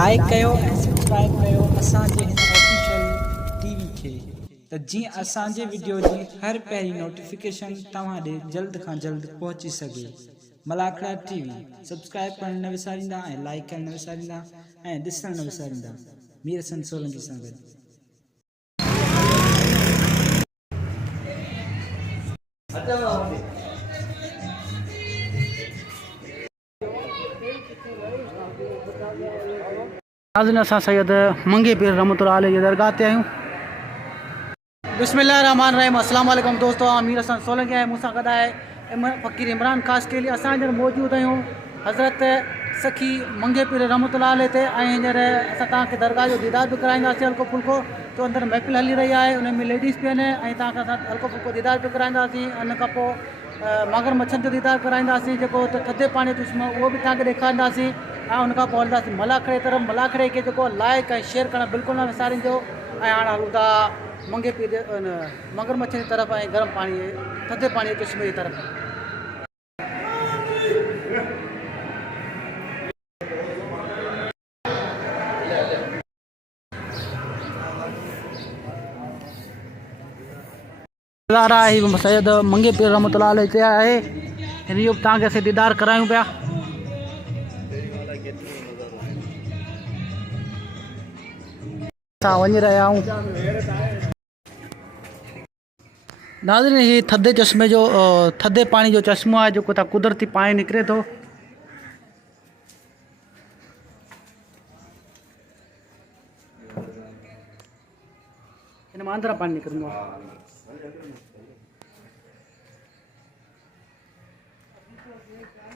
Like कयो ऐं subscribe कयो असांजे हिन ऑफिशियल टीवी खे, त जीअं असांजे वीडियो जी हर पहिरीं नोटिफिकेशन तव्हां ॾे जल्द खां जल्द पहुची सघे। मलाखड़ा टीवी सब्सक्राइब करणु न विसारींदा ऐं लाइक करणु न विसारींदा ऐं ॾिसणु न विसारींदा। मीर हसन सोलंकी सां गॾु। नाज़रीन असां सैयद मंगे पीर रहमतुल्लाह अलैह जी दरगाह ते आहियूं। बिस्मिल्लाहिर्रहमानिर्रहीम। अस्सलाम वालेकुम दोस्तों, मीर हसन सोलंकी आहे, मूंसां गॾु आहे फ़कीर इमरान ख़ास के लिए। असां हींअर मौजूदु आहियूं हज़रत सखी मंगे पीर रहमतुल्लाह अलैह ते, ऐं हींअर असां तव्हांखे दरगाह जो दीदार बि कराईंदासीं हल्को फुल्को। तो अंदरि महफ़िल हली रही आहे, उन में लेडीज़ बि आहिनि, ऐं तव्हांखे असां हल्को फुल्को दीदार बि कराईंदासीं। उन खां पोइ मगर मच्छर जो दीदार कराईंदासीं, जेको थधे पाणी जो चश्मो उहो बि तव्हांखे ॾेखारींदासीं। ऐं उनखां पोइ हलंदासीं मलाखड़े तरफ़। मलाखड़े खे जेको लाइक ऐं शेयर करणु बिल्कुलु न विसारींदो। ऐं हाणे हलूं था मंगे पीर मगर मच्छर जी तरफ़ ऐं गर्म पाणी थधे पाणी जे चश्मे जी तरफ़। सैयद मंगे पीर रहमतुल्लाह अलैह ते आहे, हिन जो बि तव्हांखे असीं दीदार करायूं पिया। असां वञी रहिया आहियूं। नाज़रीन हीउ थधे चश्मे जो थधे पाणी जो चश्मो आहे, जेको त कुदरती पाणी निकिरे थो। हिन मां अंदरां पाणी निकिरंदो आहे।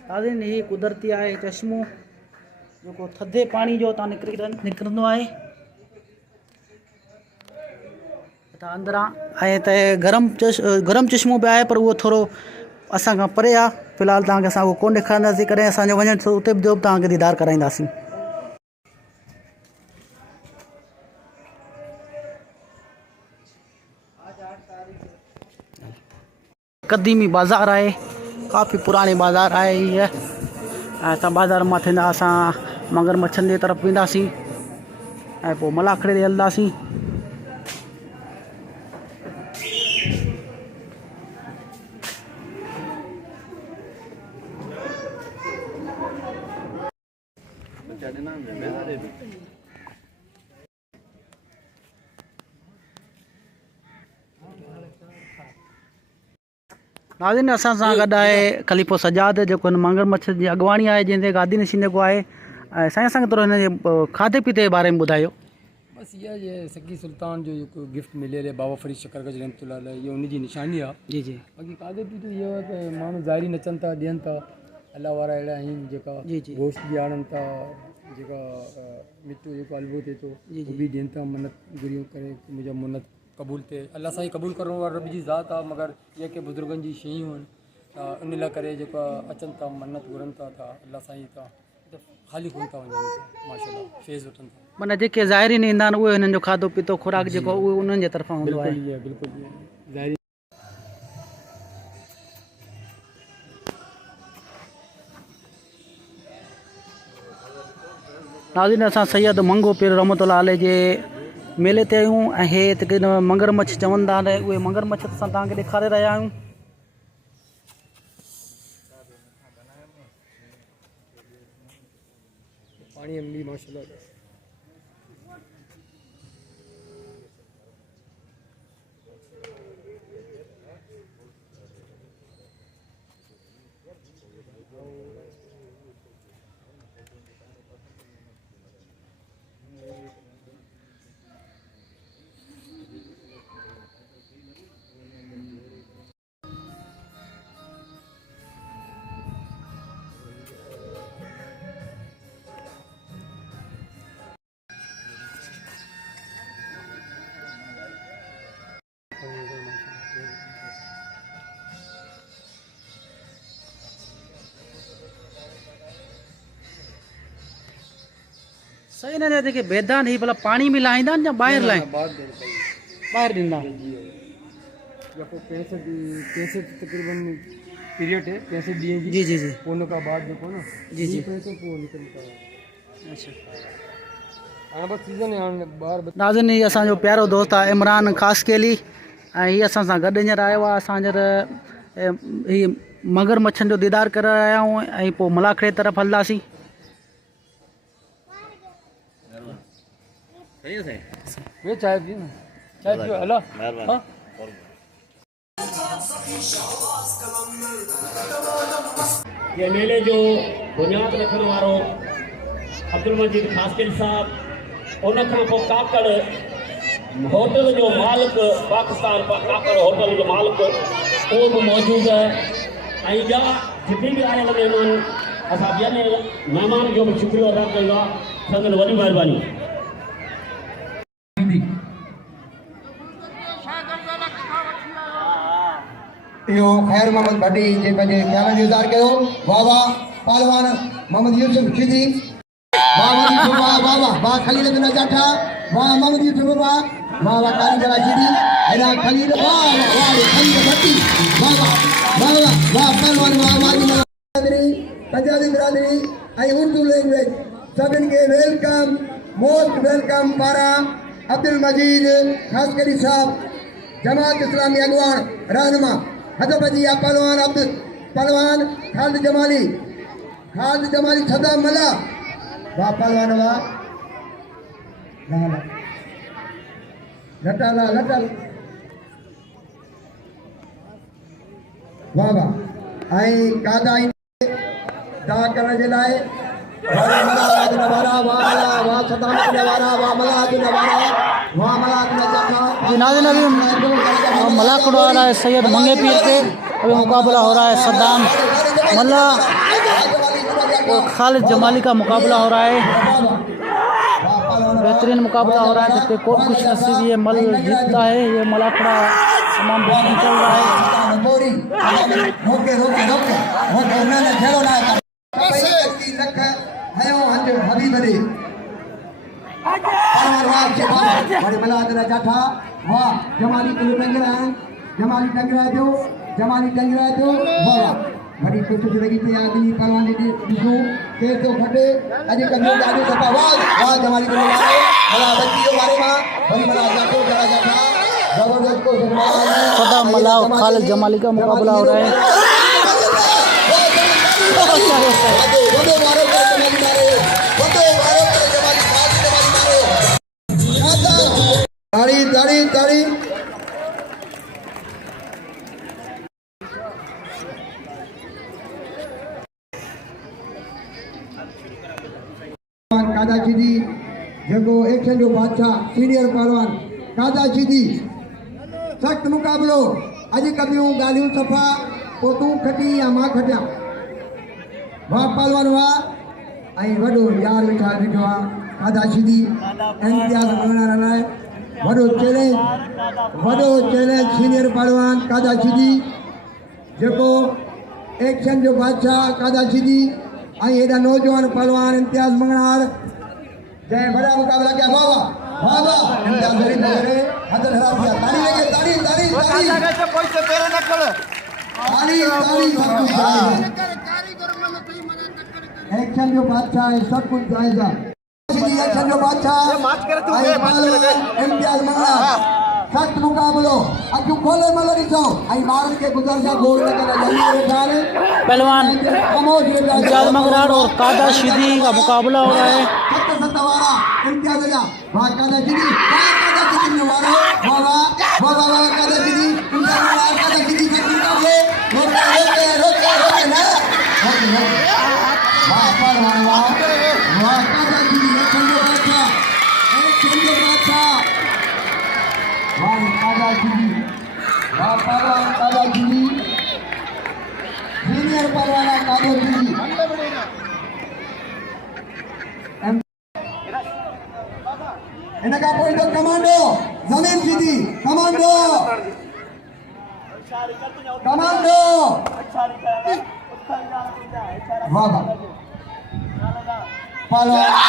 नाज़रीन हीउ कुदरती आहे चश्मो, जेको थधे पाणी जो तां निकिरंदो आहे अंदरां। ऐं त गरम चश्मो बि आहे, पर उहो थोरो असां खां परे आहे। फ़िलहालु तव्हांखे असां उहो कोन ॾेखारींदासीं, कॾहिं असांजो वञण थो उते बि तव्हांखे दीदार कराईंदासीं। क़दीमी बाज़ार आहे, काफ़ी पुराणी बाज़ार आहे हीअ। ऐं असां बाज़ार मां थींदा असां मगर मच्छर जी तरफ़ वेंदासीं ऐं पोइ मलाखड़े ते हलंदासीं। नाज़रीन असां सां गॾु आहे ख़लीफ़ो सजाद, जेको हिन मगर मच्छर जी अॻुवाणी आहे, जंहिंजे गादी नशीन जेको आहे। ऐं साईं असांखे थोरो हिन जे खाधे पीते जे बारे में ॿुधायो। बस इहा जे सकी सुल्तान जो जेको गिफ्ट मिलियल आहे बाबा फरीद शकरगंज रहमतुल्लाह अलैह, इहा उनजी निशानी आहे। जी जी। बाक़ी खाधे पीते इहो आहे की माण्हू ज़ाहिरी नचनि था, ॾियनि था। अलाह वारा अहिड़ा आहिनि जेका गोश्त बि आणनि था, जेका मिठो जेको हलवो थिए थो उहो बि ॾियनि था, मन्नत घुरियूं करे मुंहिंजा मन्नत क़बूल थिए। अलाह साईं क़बूल करण वारो रब जी ज़ात आहे, मगर इहे के बुज़ुर्गनि जी शयूं आहिनि, त इन लाइ करे जेका अचनि था मन्नत घुरनि था, अलाह साईं था ख़ाली कोन था वञनि, माशाअल्लाह फैज़ वठनि था। माना जेके ज़ाहिरी न ईंदा आहिनि उहे हिननि जो खाधो पीतो खुराक जेको उहो उन्हनि जे तरफ़ां हूंदो आहे। बिल्कुलु ज़ाहिरी। नाज़रीन असां सैयद मंगो पीर रहमतुल्लाह अलैह जे मेले ते आहियूं, ऐं हे तक़रीबन मगर मच्छ चवंदा आहिनि, उहे मगर मच्छ असां तव्हांखे ॾेखारे रहिया आहियूं। पाणी में बि माशाअल्लाह सही न जेके बेदा आहिनि, भला पाणी में लाहींदा आहिनि या ॿाहिरि लाइ ॿाहिरि ॾींदा? पैसे तकरीबन पीरियड है 65 ॾींहं जी जी जी। पोइ उन खां बाद जेको न जी जी पैसे पोइ निकिरंदा। अच्छा। हाणे बसि सीज़न आहे हाणे ॿार नाज़रीन ही असांजो प्यारो दोस्त आहे इमरान ख़ासकेली ऐं हीअ असां सां गॾु हींअर आयो आहे असांजो ही मगरमच्छनि जो दीदार करे आया आहियूं ऐं पोइ मलाखड़े तरफ़ हलंदासीं। वे चाय पी न चाय पियो हलो हाँ ये मेले जो बुनियाद रखण वारो अब्दुल मजीद खासकिल साहब उन खां पोइ काकड़ होटल जो मालिक पाकिस्तान काकड़ होटल जो मालिक उहो बि मौजूदु आहे ऐं ॿिया जिते बि आयल महिमान असां ॿियनि महिमान जो बि शुक्रियो अदा कयूं आहे संदन वॾी महिरबानी। यो खैर मोहम्मद भट्टी जे पंहिंजे ख्यालनि जो इज़हार कयो। वाह वाह पहलवान मोहम्मद यूसुफ शिदी वाह वाह वाह वाह वाह वाह खलील बिन जाठा वाह मोहम्मद यूसुफ वाह वाह वाह कारीगर शिदी एना खलील वाह वाह खलील भट्टी वाह वाह वाह वाह वाह पहलवान वाह माजी पंजाबी बिरादरी ऐं उर्दू लैंग्वेज सभिनि खे वेलकम मोस्ट वेलकम पारा अब्दुल मजीद खासकरी साहब जमात इस्लामी अगवान रहनुमा हजबजी पहलवान पहलवान खालिद जमाली सदा मला वाह पहलवान वाह लटाला लटल वाह वाह ऐं कादा दा करण जे लाइ जी नाज़रीन अभी मलाखड़ आ रहा है सैयद मंगे पीर पे अभी मुकाबला हो रहा है सद्दाम मल्ला और खालिद जमाली का मुकाबला हो रहा है। बेहतरीन मुकाबला हो रहा है जिससे को खुश नसीब ये मल जीतता है। ये मलाखड़ा तमाम बेहतरीन चल रहा है। जमाली टंगरा दो वाह बड़ी कोशिश लगी थी आदमी पहलवान जी दिसो के तो फटे अजे कभी आगे सपा वाह वाह जमाली को मारे मला बच्ची को मारे मां बड़ी मला जातो जरा जाता जबरदस्त को सद्दाम मला और खालिद जमाली का मुकाबला हो रहा है। ताड़ी ताड़ी ताड़ी कादा शिदी जो एक्शन जो बादशाह सीनियर पहलवान कादा शिदी सख्त मुकाबलो अज कबियूं गालियूं सफ़ा पोइ तूं खटी या मां खटिया वाह पहलवान वाह ऐं वॾो यार वेठा ॾिठो आहे कादा शिदी इम्तियाज़ मंगण लाइ वॾो चैलेंज सीनियर पहलवान कादा शिदी जेको एक्शन जो बादशाह कादा शिदी ऐं हेॾा नौजवान पहलवान इम्तियाज़ मंगणार जंहिं वॾा मुक़ाबला कया वाह वाह वाह वाह इम्तियाज़ वरी करे हद ख़राब किया ताली लगे ताली ताली ताली कोई से पैर न कर ताली ताली सब कुछ एक्शन जो बादशाह है सब कुछ जायज़ है सीधी एक्शन जो बादशाह इम्तियाज़ मंगणार सख्त मुकाबलो अचू खोले मल ॾिसो ऐं ॿारनि खे गुज़र जा गोल लॻल जल्दी वेठारे पहलवान इम्तियाज़ मंगरार और कादा शिदी का मुकाबला हो रहा है। इम्तियाज़ जा वाह कादा शिदी ने वारो वाह वाह वाह वाह कादा शिदी इम्तियाज़ कादा शिदी से मुकाबले रोके ना वाह पहलवान वाह वाह कादा शिदी एक्शन जो बादशाह वाह कादा शिदी वाह पहलवान कादा शिदी सीनियर पहलवान कादा शिदी इनका पॉइंट कमांडो जमीन शिदी कमांडो कमांडो वाह वाह पहलवान रोके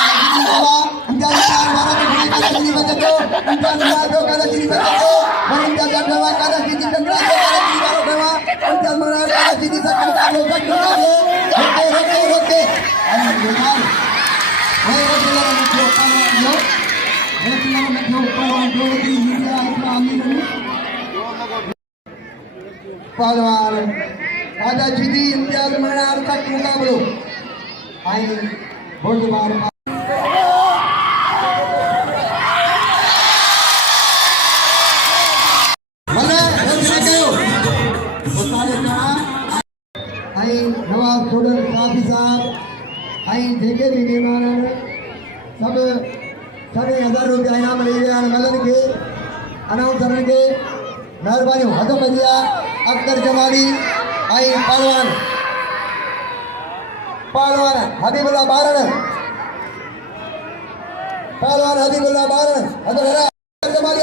पहलवान राजा जीदी इम्तियाज मनार तक मुकाबलो आई बुर्दबार नवाब सोडर काफी साहब आई जेके भी मेहमान सब 6000 रुपया इनाम ले विया मलन के अनाउंसर के मेहरबानी हदम दिया अख्तर जमाली आई पहलवान पहलवान हबीबुल्लाह बारण पहलवान हबीबुल्लाह बारण अख्तर जमाली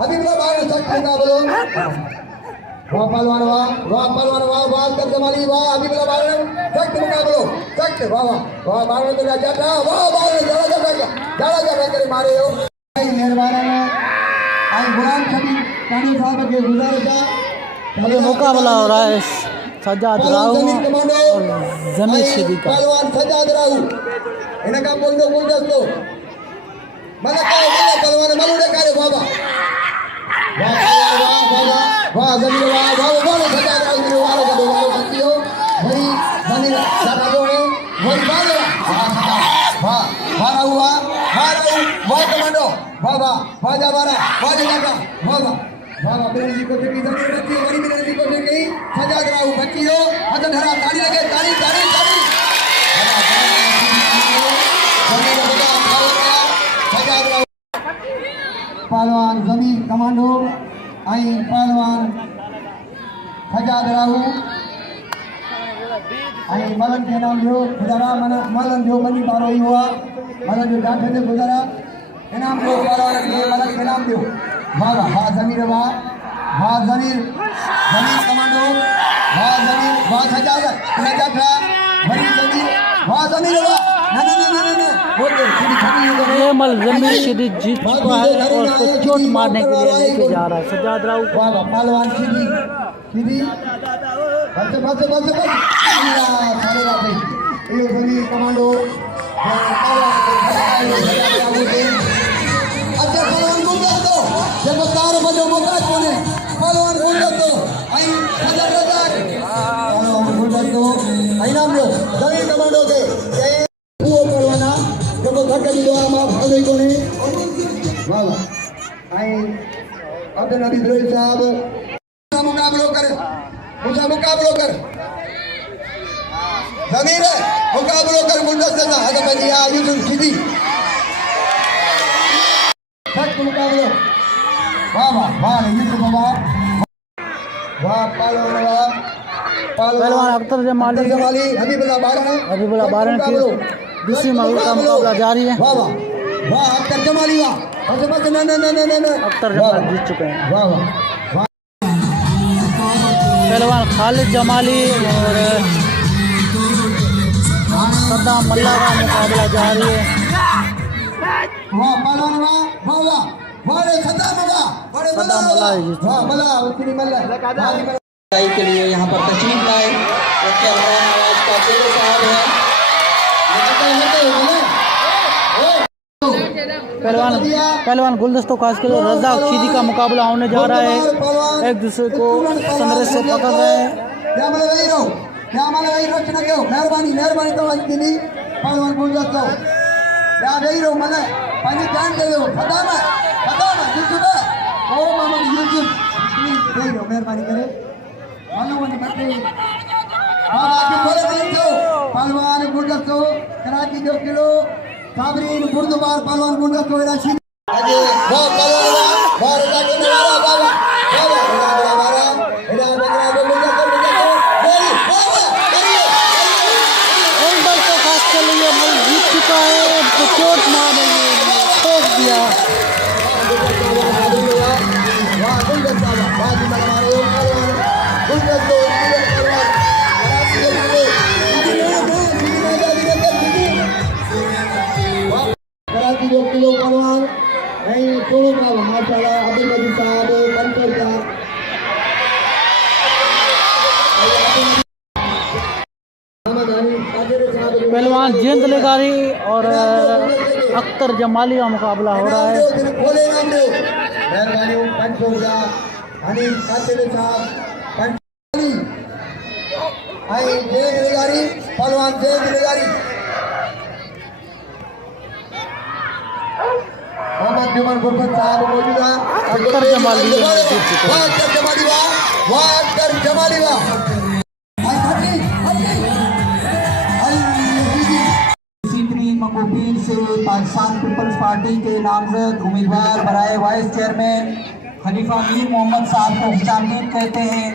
हबीबुल्लाह बारण सख्त मुकाबलो वाह पहलवान वाह अख्तर जमाली वाह हबीबुल्लाह बारण सख्त मुकाबलो सख्त वाह बारण तो जाटा वाह बारण जड़ा करे मारे हो मेहरबान आई गुलाम छबी कानी साहब के गुजारिश अभी मुकाबला हो रहा है सज्जाद राहू और जमीर शिदी का। पहलवान सज्जाद राहू इनका बोल दो मन का पहलवान मलूड़े करे बाबा वाह जमीर वाह सज्जाद राहू वाला का वाला बच्चियों वही जमीर दादा जोड़े वही बाले वाह हुआ वाह कमांडो वाह जाबारा वाह जाटा वाह मेरे जी को देखी जमीर बच्ची बड़ी मेरे जी को देखी सज्जाद राहू बच्चियों हद धरा ताली लगे ताली पहलवान जमीर कमांडो आई पहलवान सज्जाद राहू आई मलन के नाम जो गुजारा मलन जो मनी बारो ही हुआ मलन जो जाते थे गुजारा इनाम जो पहलवान के मलन के नाम जो वाह जमीर वाह जमीर कमांडो वाह सज्जाद जाटा बड़ी जमीर वाह जमीर वाह एमल जमीर शिदी जीत चुका है और उसको चोट मारने के लिए लेके जा रहा है सज्जाद राहू। वाह पहलवान शिदी बस सारे बात ये जमीर कमांडो अच्छा पहलवान गुंडा तो जब 4 बजे मौका कोने पहलवान गुंडा तो आई हजार पहलवान गुंडा तो आई नाम लो जमीर कमांडो के वो पहलवाना जब घट की दुआ माफ हो गई कोने वाह आई अब्दुल नबी ब्रोई साहब मुकाबलो कर जमीर मुकाबलो कर गुंडा हद बजिया यूसुफ शिदी सख्त मुकाबलो वाह यूसुफ बाबा वाह पहलवान अख्तर जमाली हबीबुल्लाह बारण की दूसरी मुकाबला का मुकाबला जारी है। वाह अख्तर जमाली वाह अख्तर जमाली जीत चुके हैं। वाह पहलवान खालिद जमाली और सद्दाम मल्ला का मुकाबला जारी है। वाह पहलवान वाह सद्दाम मल्ला वाह मल्ला उसकी मल्ला के लिए यहाँ पर तशरीफ लाए उसके आवाज का तेरे साहब है पहलवान गुलदस्तों खास के लिए रजा खीदी का मुकाबला होने जा रहा है। एक दूसरे को संघर्ष से पकड़ रहे हैं। मेहरबानी तो अंतिमी पहलवान गुलदस्तों या वही रहो मने पानी जान दे हो फदामा यूसुफ ओ मोहम्मद यूसुफ प्लीज वही रहो मेहरबानी करे पहलवान गुलदस्तो कराची जो किलो साबरीन बुर्दबार पहलवान गुलदस्तो राशि खास के लिए जीत चुका है तो चोट मारने ठोक दिया। कराची जो किलो पहलवान नहीं सोनू का माशाल्लाह अब्दुल मजीद साहब पंचर का पहलवान जेंद लेगारी और अख्तर जमाली का मुकाबला हो रहा है। आई जय गिरगारी पहलवान जय गिरगारी मोहम्मद जुमन गुरबत साहब मौजूद हैं अख्तर जमाली अख्तर जमाली वाह अख्तर जमाली वाह मंगोपीर से पाकिस्तान पीपल्स पार्टी के नामजद उम्मीदवार बराए वाइस चेयरमैन खलीफा मीर मोहम्मद साहब को खुशामदीद कहते हैं।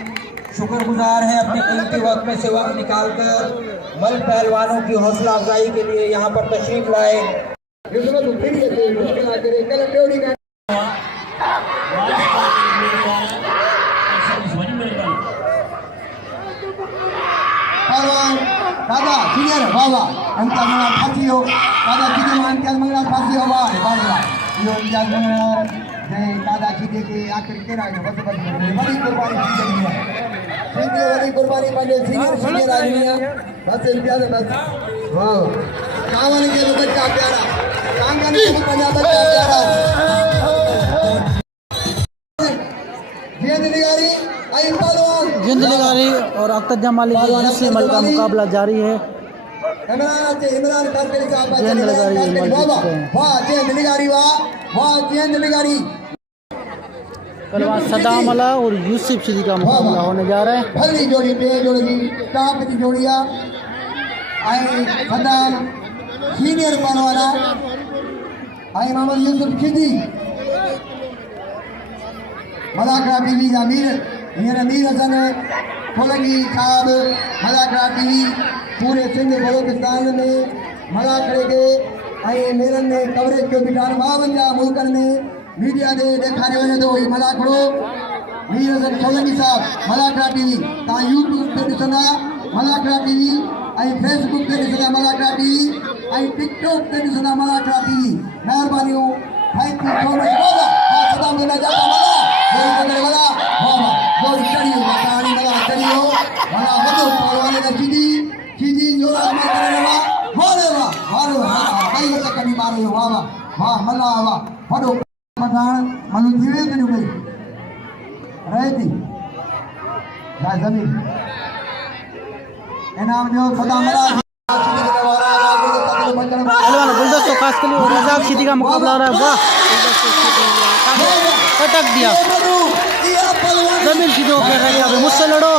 शुक्रगुजार है अपने कीमती वक्त में से वक्त निकालकर मल पहलवानों की हौसला अफजाई के लिए यहाँ पर तशरीफ लाए। दादा सीनियर वाह वाह इम्तियाज मंगला फांसी हो दादा सीधे में इम्तियाज मंगला फांसी हो वाह वाह ये इम्तियाज मंगला जय दादा सीधे के आखिर तेरा है बस बड़ी कुर्बानी दी गई है सीधे वाली कुर्बानी पाने सीनियर आदमी है बस इम्तियाज बस वाह कावन के बच्चा प्यारा कांगन के पंजाब बच्चा प्यारा ये दिलगारी आई पहलवान जिंदगी और अख्तर जमाली के दूसरे मल का मुकाबला जारी है। इमरान कासकरी साहब वाह जय दिलगारी वाह जय दिलगारी पहलवान सदाम अला और यूसुफ शिदी का मुकाबला होने जा रहा है। भली जोड़ी पे जोड़ी टॉप की जोड़िया आई सदाम सीनियर पहलवाना आई मोहम्मद यूसुफ शिदी मलाकरा टीवी जा मीर हसन खोलंगी साहब मलाकरा टीवी पूरे सिंध बलोचिस्तान में मलाकड़े के मेरन ने कवरेज के बिठान 52 मुल्कन में मीडिया दे ॾेखारे वञे थो ही मलाकड़ो मीर हसन खोलंगी साहब मलाकड़ा टीवी तव्हां यूट्यूब ते ॾिसंदा मलाकड़ा टीवी फेसबुक ते ॾिसंदा मलाकड़ा टीवी टिकटॉक ते ॾिसंदा मलाकड़ा टीवी महिरबानियूं थैंक यू सो मच सदा मेला जाता मला वाला वाह जोर चढ़ियो कहानी मला चढ़ियो मला वॾो पहलवान का सीधी जोरा में करने वाह भाई तक कभी मारे वाह वाह मला वाह वॾो मथाण मनु जीवे के गई रहे थी जा जमीन इनाम जो सदा मला पहलवान गुलदस्तों खास के लिए रजाक सीधी का मुकाबला हो रहा है। वाह पटक दिया जमीन सीधे होकर रह गया मुझसे लड़ो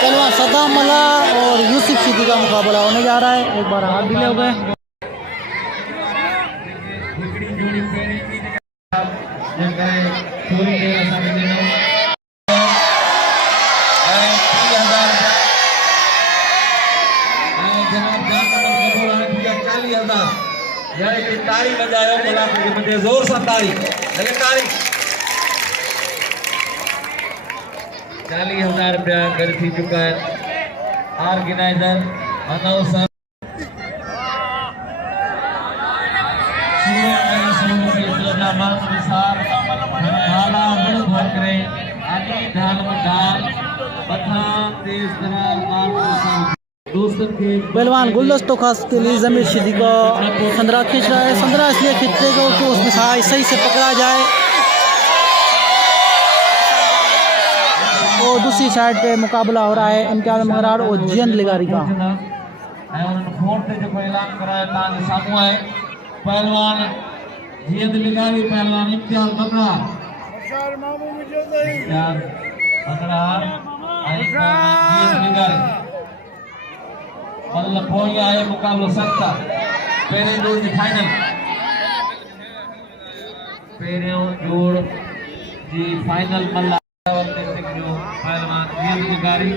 पहलवान सदाम मला और यूसुफ सीधी का मुकाबला होने जा रहा है। एक बार हाथ ढीले हो गए तारी बजायो मुलाकात के बदे जोर से तारी लगे तारी 40,000 रुपया कर थी चुका है ऑर्गेनाइजर मनोज सर पहलवान गुलदस्तों खास के लिए जमीर शिदी का संदरा खींच रहा है। संदरा इसलिए खींचेगा कि उसमें सही से पकड़ा जाए और दूसरी साइड पे मुकाबला हो रहा है इम्तियाज मंगरार और जियंद लिगारी का। पहलवान जियंद लिगारी पहलवान इम्तियाज मंगरार मतलब कोई आए मुकाबला सकता पहले जोड़ जी फाइनल पहले जोड़ जी फाइनल मल्ला जो पहलवान जियंद लिगारी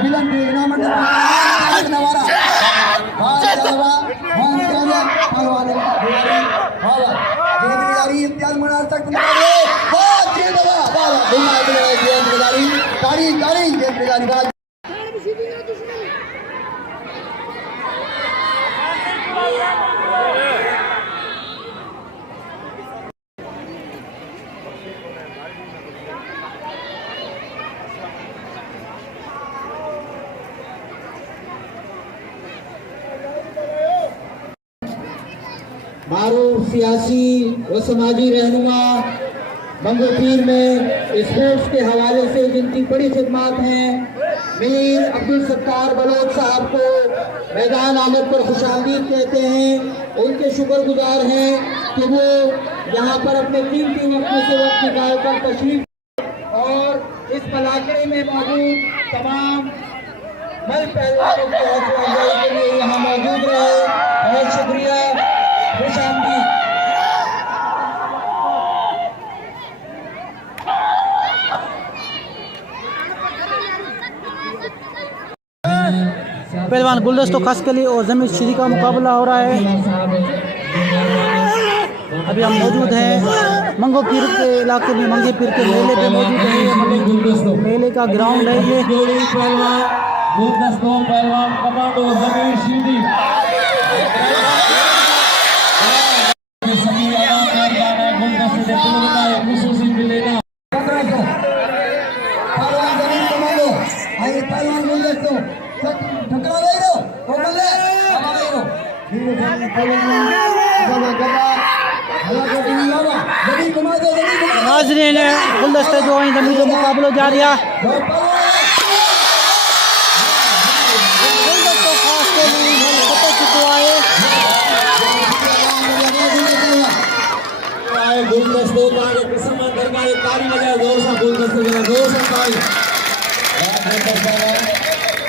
फिल्म के इनाम नवारा पहलवान दिवारी वाह जयंत दिवारी इम्तियाज मनार सख्त मुकाबले वाह जयंत वाह वाह धुआं जयंत दिवारी ताड़ी ताड़ी जयंत दिवारी वाह मारूफ सियासी व समाजी रहनुमा मंगो पीर में स्पोर्ट्स के हवाले से जिनकी बड़ी खिदमत हैं मीर अब्दुल सत्तार बलोच साहब को मैदान आमद पर खुशामदीद कहते हैं। उनके शुक्रगुजार हैं कि वो यहाँ पर अपने कीमती वक्त में से वक्त निकाल कर तशरीफ और इस मलाकड़े में मौजूद तमाम मल पहलवानों की हौसला अफजाई के लिए यहाँ मौजूद रहे। बहुत शुक्रिया, खुश आमदीद। पहलवान गुलदस्तों खास के लिए और जमीन श्री का मुकाबला हो रहा है। अभी हम मौजूद हैं मंगो पीर के इलाके में, मंगे पीर के मेले पे मौजूद है। मेले का ग्राउंड है ये। गुलदस्तों पहलवान कमांडो जमीर शीदी सभी आवाम मेहरबान है गुलदस्ते दे पुलना है खुसूसी मिलेना पहलवान जमीन कमांडो आई पहलवान गुलदस्तों ठकरा गए हो तो बल्ले हवा गए हो धीरे धीरे पहलवान गदा गदा हला को टीवी बाबा जमीन कमांडो नाज़रीन गुलदस्ते जो हैं जमीन का मुकाबला जारी है। गुलदस्तों खास के लिए पता चुका है गुलदस्तों का किस्म दरबार कारी बजा जोर से गुलदस्तों का जोर से कारी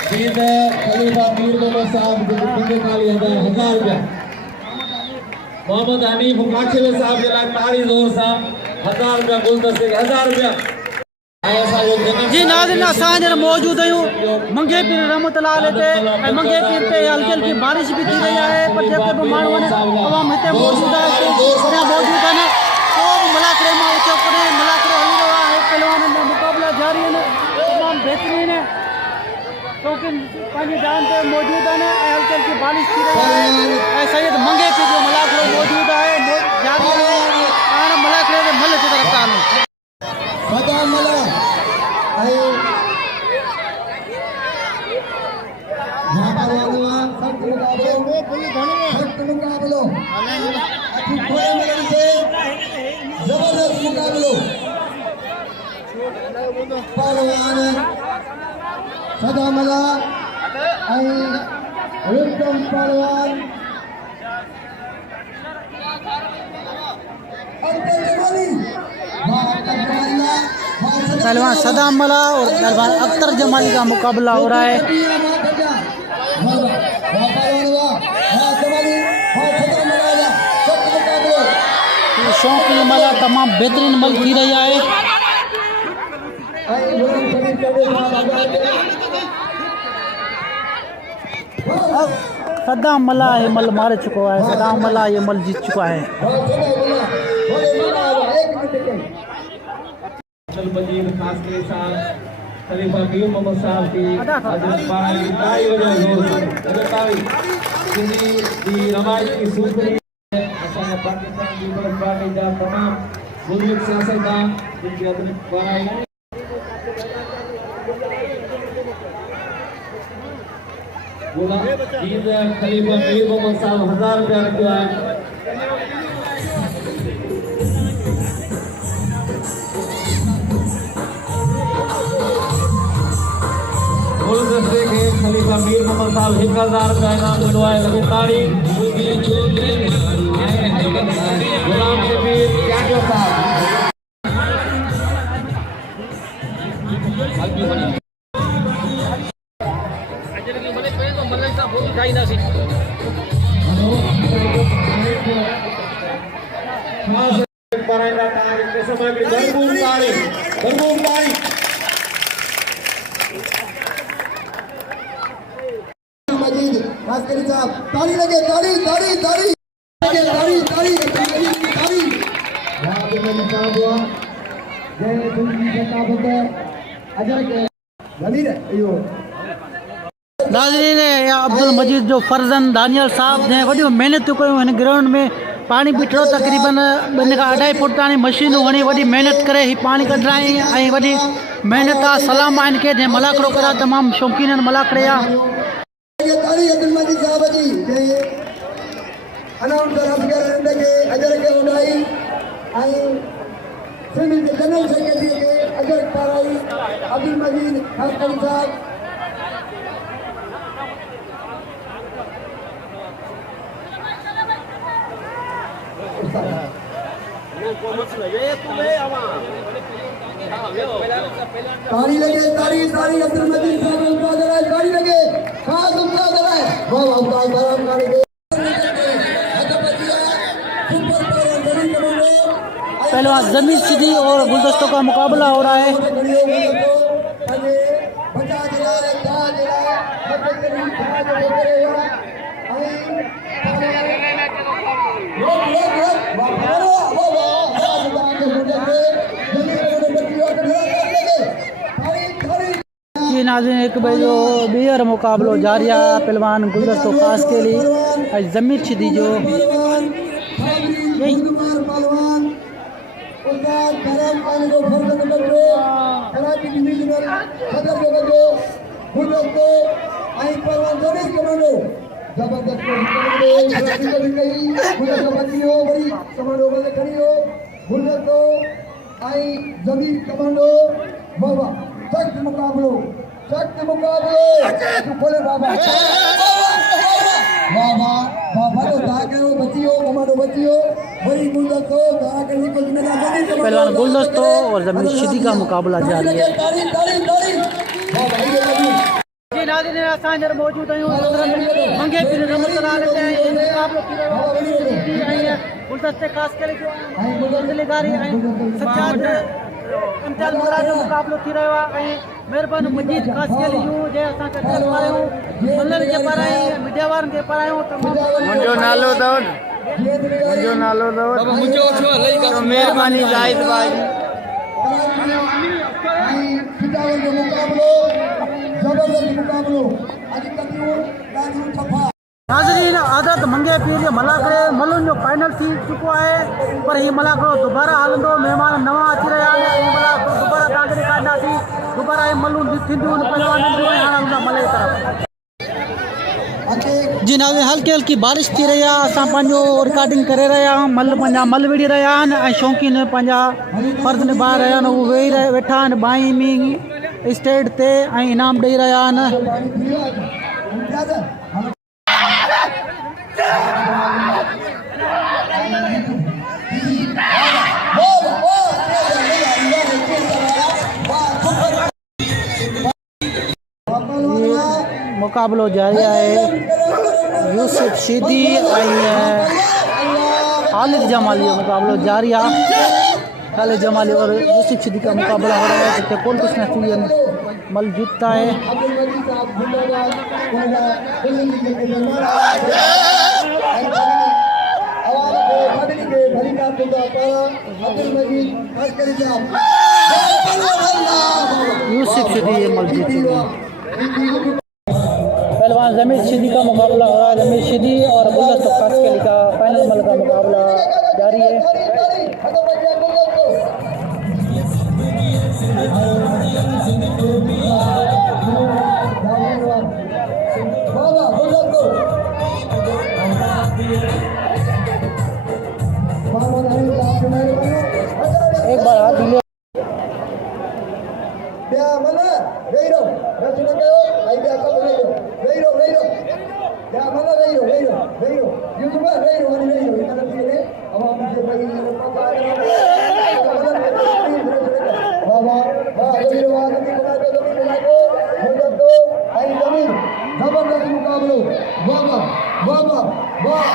जीत खलीफा मीर मोहम्मद साहब के काली हजार रुपया मोहम्मद हनीफ काठिले साहब के लिए कारी जोर से 1000 रुपया गुलदस्ते 1000 रुपया जी। नाज़रीन असां मौजूद आहियूं मंगे पीर रहमतुल्लाह अलैह ते मंगे पीर ते हल्की हल्की बारिश भी थी रही है पर जेके भी माण्हू आहिनि तमामु हिते मौजूद आहे मौजूद आहिनि को बि मलाकड़े मां उचो करे मलाकड़ो हली रहियो आहे। पहलवाननि जा मुक़ाबला जारी आहिनि तमामु बहितरीन क्योंकि पंहिंजी जान ते मौजूद आहिनि ऐं हल्की हल्की बारिश थी रही आहे ऐं सैयद मंगे पीर जो मलाकड़ो मौजूद आहे जारी आहे। हाणे मलाकड़े जे मल जी तरफ़ था हलूं। सदा मला आई यहाँ पर सख्त मुकाबलो अति थोड़े मिलन से जबरदस्त मुकाबलो पहलवान सदा मला आई रुस्तम पहलवान पहलवान सदाम मला और पहलवान अख्तर जमाली का मुकाबला हो रहा है। शौक की मला तमाम बेहतरीन मल थी रही है। सदाम मला ये मल मार चुका है, सदाम मला ये मल जीत चुका है। मजीद खास के साथ खलीफा मीर मोहम्मद साहब की हजरत बारह ताई वजह जोर ताई दी रवायत की सूत्री असां पाकिस्तान की तरफ पार्टी जा तमाम बुजुर्ग सियासतदान जिनकी हजरत बारह बोला ईद खलीफा मीर मोहम्मद साहब 1000 रुपया रखा है। गुलदस्ते के खलीफा मीर मोहम्मद साहब 1000 रुपया इनाम दिलवाए लगे ताड़ी गुलाम शबीर कैंडो साहब मजीद खास कर साहब ताली लगे ताली ताली ताली ताली ताली ताली ताली वाह बेमनी साहब वाह जय तुमकी सताबत अजर के जमीर अयो नाज़रीन अब्दुल मजीद जो फर्जन दानियल साहब ने वॾी महिनत कयूं हिन ग्राउंड में पानी बीठो तक़रीबन 2 खां 2.5 फुट ताईं मशीनूं हणी वॾी महिनत करे ही पानी कढाई ऐं वॾी महिनत आहे सलाम आहे इनखे जंहिं मलाकड़ो करा तमामु शौक़ीन आहिनि मलाकड़े जा ताली अब्दुल मजीद साहब जी जय अनाउंसर अफसर के अजर के उड़ाई आई सिविल के जनरल सेक्रेटरी के अजर पाराई अब्दुल मजीद खासकरी साहब ताली लगे ताली ताली अब्दुल मजीद साहब उनका जरा ताली लगे खास उनका जरा वाह वाह बराबर करेंगे पहलवान जमीर सिद्दी और गुलदस्तों का मुकाबला हो रहा है जी नाज़रीन एक भाई जो ॿीहर मुकाबलो जारी आहे पहलवान गुलदस्तो खास के लिए ऐं जमीर सिद्दी जो सख्त मुकाबलो बोले बाबा बाबा बाबा तो दागे बचियो कमांडो बचियो बड़ी गुलदस्तो दागे निकल ना जल्दी पहलवान गुलदस्तो और जमीर सिद्दी का मुकाबला जारी है ताली ताली ताली बाबा ये जी नाज़रीन असां हींअर मौजूद आहियूं मंगे पीर रहमतुल्लाह अलैह ते मुकाबलो थी रहियो आहे गुलदस्ते खास करे जो दिलगारी ऐं सजाद इम्तियाज़ मुराद जो मुकाबलो थी रहियो आहे ऐं महिरबानी मजीद खास करे जूं जे असांखे करायूं मल्हनि खे पारायूं मीडिया वारनि खे पारायूं मुंहिंजो नालो अथव महिरबानी जाहिद भाई जो मुकाबलो जबरदस्त मुकाबलो आज कतियूं ॾाढियूं ठफा नाज़रीन आदत मंगे पीर जे मलाकड़े मल्हुनि जो फाइनल थी चुको आहे पर हीउ मलाकड़ो दुबारा हलंदो महिमान नवां अची रहिया आहिनि ऐं मलाकड़ो दुबारा तव्हांखे ॾेखारींदासीं दुबारा हे मल्हूं थींदियूं पहलवाननि जूं हाणे हुन मले तरफ़ जी नाज़रीन हल्की हल्की बारिश थी रही आहे असां पंहिंजो रिकॉर्डिंग करे रहिया आहियूं पंहिंजा मल विड़ी रहिया आहिनि ऐं शौक़ीन पंहिंजा फ़र्ज़ निभाए रहिया आहिनि उहे वेठा आहिनि बाई मींग स्टेज ते ऐं इनाम ॾेई रहिया आहिनि मुकाबलो जारी आहे यूसुफ सिद्दी खालिद जमाली जो मुकाबलो जारी आहे खालिद जमाली और यूसुफ सिद्दी का मुकाबला हो रहा है जिससे कौन कुछ नतीजन मल जीतता है यूसुफ सिद्दी ये मल जीतेगा पहलवान जमीर सिद्दी का मुकाबला हो रहा है जमीर सिद्दी और गुलदस्तो खास के लिए का फाइनल मल का मुकाबला जारी है एक बार हाथ दिले जबरदस्त मुकाबलो वाह वाह वाह वाह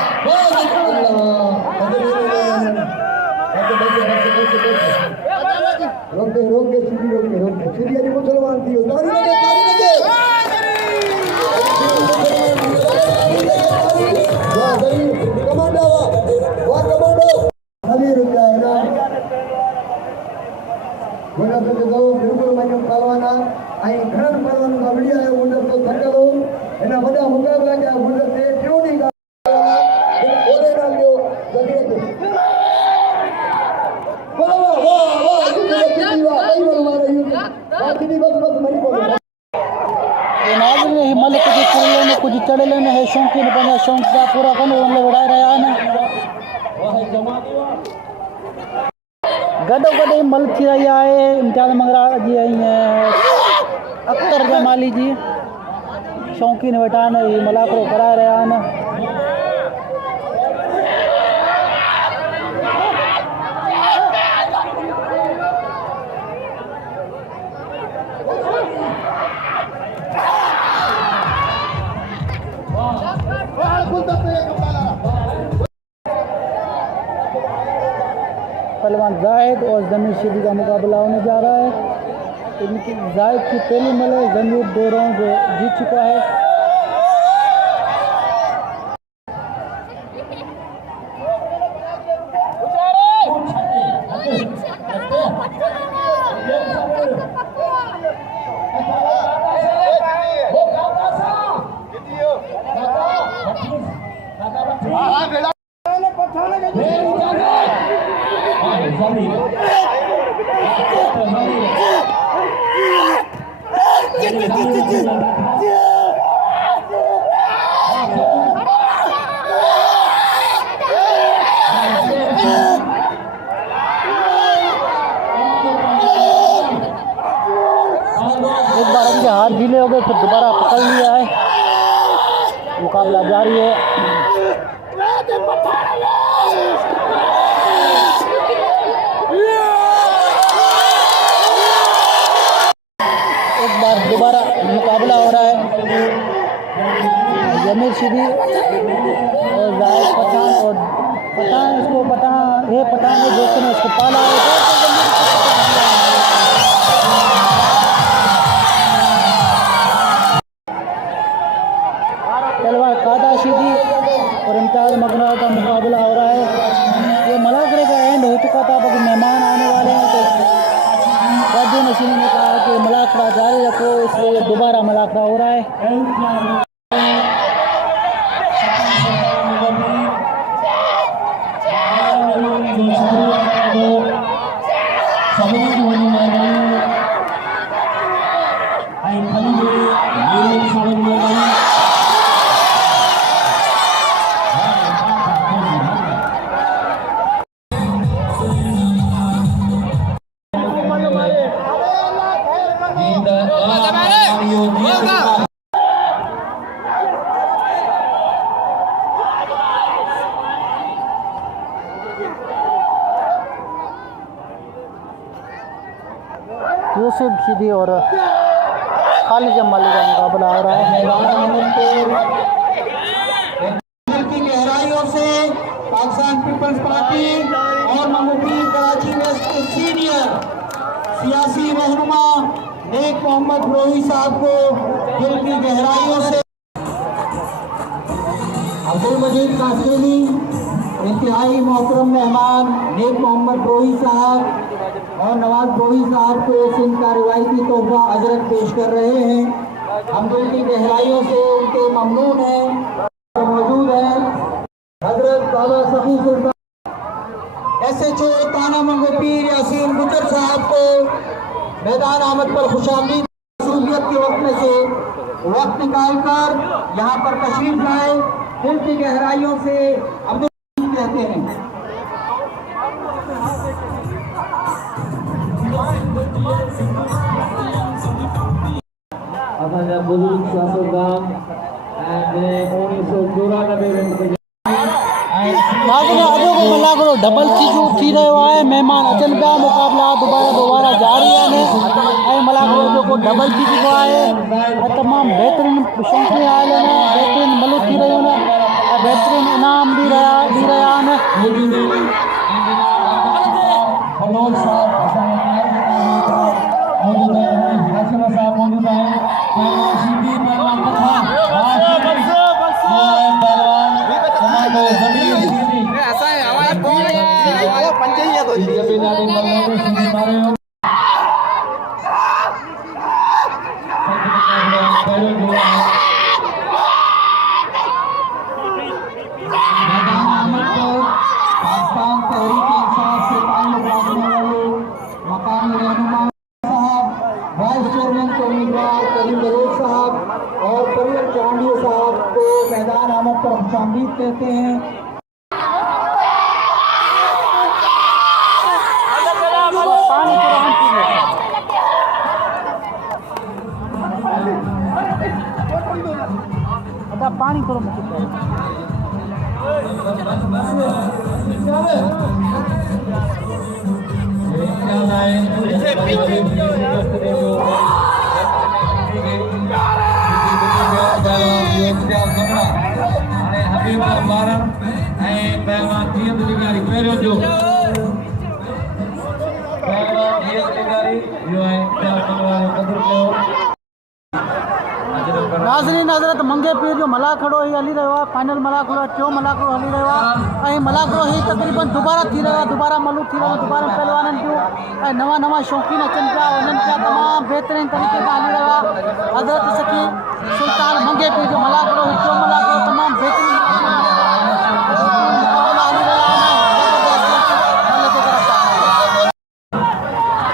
रोक के सीधी अजी मुसलमान थी ताली लगे वाह कमांडा वाह वॾा मुक़ाबला कया मुंहिंजो टे टियों ॾींहुं ओॾे नाल जो जॻह ते वाह वाह वाह वाह कितनी वाह कई बार मारे बाकी बस बस मरी बोलो नाज़रीन ही मलिक जे कुरले में कुछ चढ़ले में है शौक़ीन पंहिंजा शौक़ जा पूरा कनि उन विड़ाए रहिया आहिनि गॾोगॾु मल थी रही आहे इम्तियाज़ मंगरा जी ऐं अख्तर जमाली जी शौक़ीन वेठा आहिनि ही मलाकड़ो कराए रहिया आहिनि पहलवान जाहिद और जमीर शिदी का मुकाबला होने जा रहा है। इनकी जाहिद की पहली मल जमीर 2 राउंड जीत चुका है। एक बार इनके हाथ ढीले हो गए फिर दोबारा पकड़ लिया है। मुकाबला जारी है। एक बार दोबारा मुकाबला हो रहा है। जमीर शिदी और जाहिद पठान और पठान इसको पठान ये पठान के दोस्तों ने इसको पाला है। पहलवान कादा शिदी और इम्तियाज़ मंगरा का मुकाबला हो रहा है। ये मलाकड़े का एंड हो चुका था, बाकी मेहमान आने वाले हैं तो राजू नसीम ने कहा कि मलाकड़ा जारी रखो, इसलिए दोबारा मलाकड़ा हो रहा है। यूसुफ शिदी और खालिद जमाली का मुकाबला हो रहा है। की गहराइयों से पाकिस्तान पीपल्स पार्टी और ममूदी कराची वेस्ट के सीनियर सियासी रहनुमा नेक मोहम्मद रोही साहब को दिल की गहराइयों से अब्दुल मजीद कासमी, इंतहाई मोहतरम मेहमान नेक मोहम्मद रोही साहब और नवाज रोही साहब को सिंध का रिवायती तोहफा अजरक पेश कर रहे हैं। हम दिल की गहराइयों से उनके ममनून हैं। मौजूद है हजरत बाबा सफी सुल्तान SHO ताना मंगो पीर यासीन गुजर साहब को मैदान आमद पर खुशामदीद मसूलियत के वक्त में से वक्त निकाल कर यहाँ पर तशरीफ लाए। दिल की गहराइयों से अब्दुल कहते हैं। असांजा बुजुर्ग सियासतदान ऐं 1994 मलाकड़ो डबल थी रहियो आहे। महिमान अचनि पिया, मुकाबला दोबारा जारी आहिनि ऐं मलाकड़ो जेको डबल थी चुको आहे ऐं तमामु बहितरीन शौक़ीन आयल आहिनि, बहितरीन मलूं थी रहियूं आहिनि ऐं बहितरीन इनाम ॾी रहिया आहिनि। तामीर कहते हैं। पानी थोड़ा नाज़रीन हज़रत मंगे पीर जो मलाखड़ो ही हली रहियो आहे, फाइनल मलाखड़ो टियों मलाखड़ो हली रहियो आहे ऐं मलाखड़ो ही तक़रीबन दुबारा थी रहियो आहे, दुबारा मलू थी रहियो आहे, दुबारा पहलवाननि जूं ऐं नवां शौक़ीन अचनि पिया, वञनि पिया, तमामु बहितरीन तरीक़े सां हली रहियो आहे। हज़रत सखी सुल्तान मंगे पीर जो मलाखड़ो ही टियों मलाखड़ो तमामु बहितरीन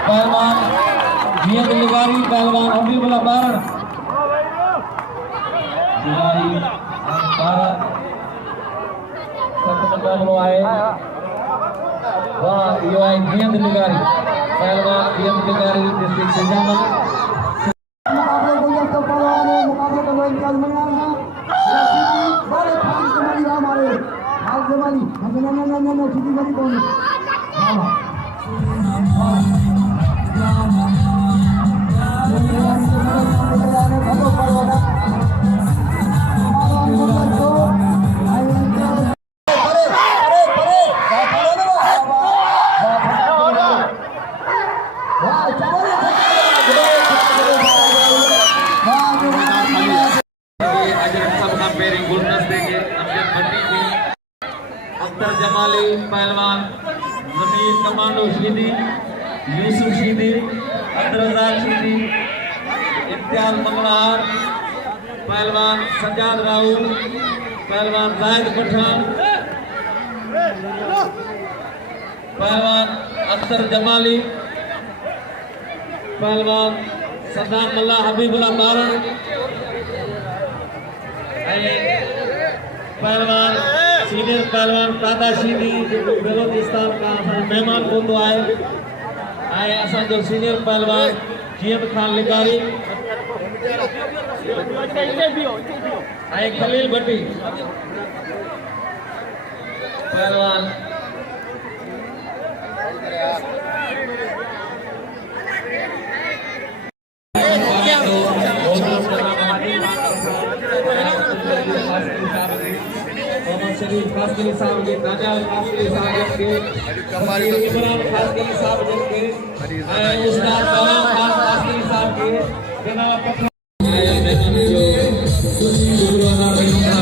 पहलवान जीअं दिलगारी पहलवान हबीबुल्लाह बारण मुक़ाबलो आहे वाह इहो आहे जीअं दिलगारी पहलवान जीअं दिलगारी डिस्ट्रिक्ट सिंजामल मुकाबले को जब तक पहलवान है मुकाबले का इम्तियाज मंगाना बड़े खान जमाली हमारे हाल जमाली ना सीधी वाली कौन अख्तर जमाली पहलवान जमीर कमांडो शीदी यूसुफ शीदी अब्दुल शीदी इम्तियाज मंगलहार पहलवान सज्जाद राहुल पहलवान जाहिद पठान पहलवान अख्तर जमाली पहलवान सद्दाम मल्ला हबीबुल्लाह बारण पहलवान सीनियर पहलवान तादा शीदी बलोचिस्तान का मेहमान हूंदो आहे ऐं असांजो सीनियर पहलवान जीअम खान लिगारी ऐं खलील भट्टी पहलवान शरीफ खासकरी साहब के राजा खासकरी साहब के कमाल इमरान खासकरी साहब के उस्ताद कलाम खान खासकरी साहब के जनाब मेहमान जो गुरुआना रहना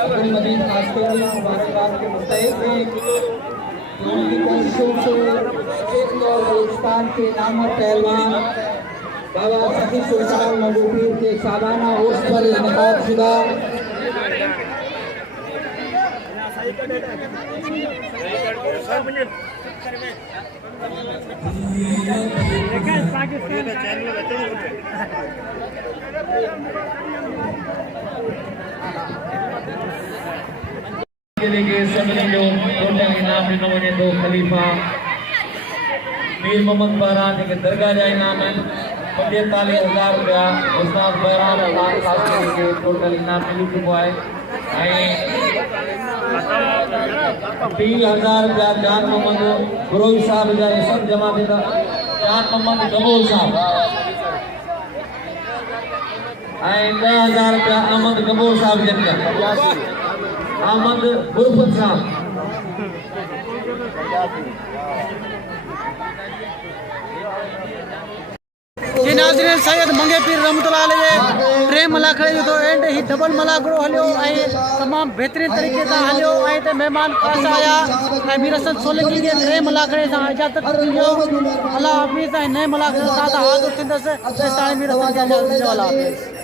अब्दुल मजीद खासकरी मुबारकबाद के मुस्तहिक हैं उनकी कोशिशों से बलूचिस्तान के नामवर पहलवान बाबा सखी सुल्तान मंगूपीर के सालाना उर्स पर इनेकाद शुदा के लिए सभी जो टोटल इनाम ॾिनो वञे थो खलीफ़ा मीर मोहम्मद बहरान जेके दरगाह जा इनाम आहिनि 45,000 रुपया उस्ताद बहरान ख़ान ख़ासकेली खे टोटल इनाम मिली चुको आहे ऐं 30,000 रुपया जान मोहम्मद गुरोही साहब जा इहे सभु जमा थींदा जान मोहम्मद गबोल साहब ऐं 10,000 रुपया अहमद गबोल साहब जन अहमद गुरफत साहब जी नाज़रीन सैयद मंगे पीर रहमतुल्लाह अलैहि प्रेम मलाखड़े जो तो एंड ही डबल मलाखड़ो हलियो तमाम बेहतरीन तरीके से हलियो ते मेहमान खास आया मीर हसन सोलंकी के नए मलाखड़े से इजाजत ॾियो अल्लाह हाफिज़ नए मलाखड़े सां हाज़िर थींदसि मीर हसन